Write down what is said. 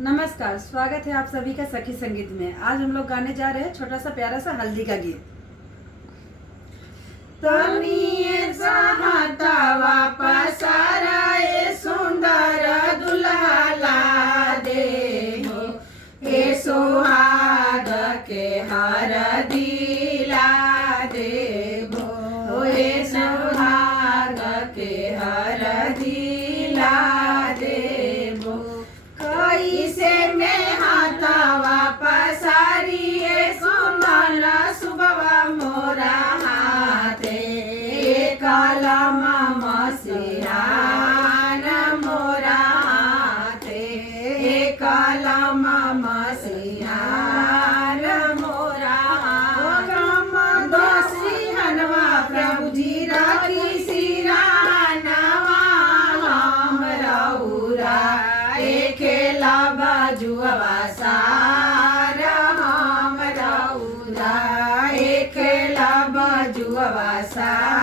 नमस्कार, स्वागत है आप सभी का सखी संगीत में। आज हम लोग गाने जा रहे हैं छोटा सा प्यारा सा हल्दी का गीत। तनिए चाहतावा पसाराए सुंदर दुल्हा ला दे हो, हे सुहाग के हरदी ला दे हो, हे सुहाग के हरदी ला दे हो। कैसे में हाथावा पसारिए सुमन सुबवा मोरा हाथे, कलम मसियान मोरा हाथे, कलम मसियान मोरा दोषिहनवा प्रभु जी राखी सिरानवा हम रउरा खेला बाजुआ सार हम रउरा खेला बाजुआ सार।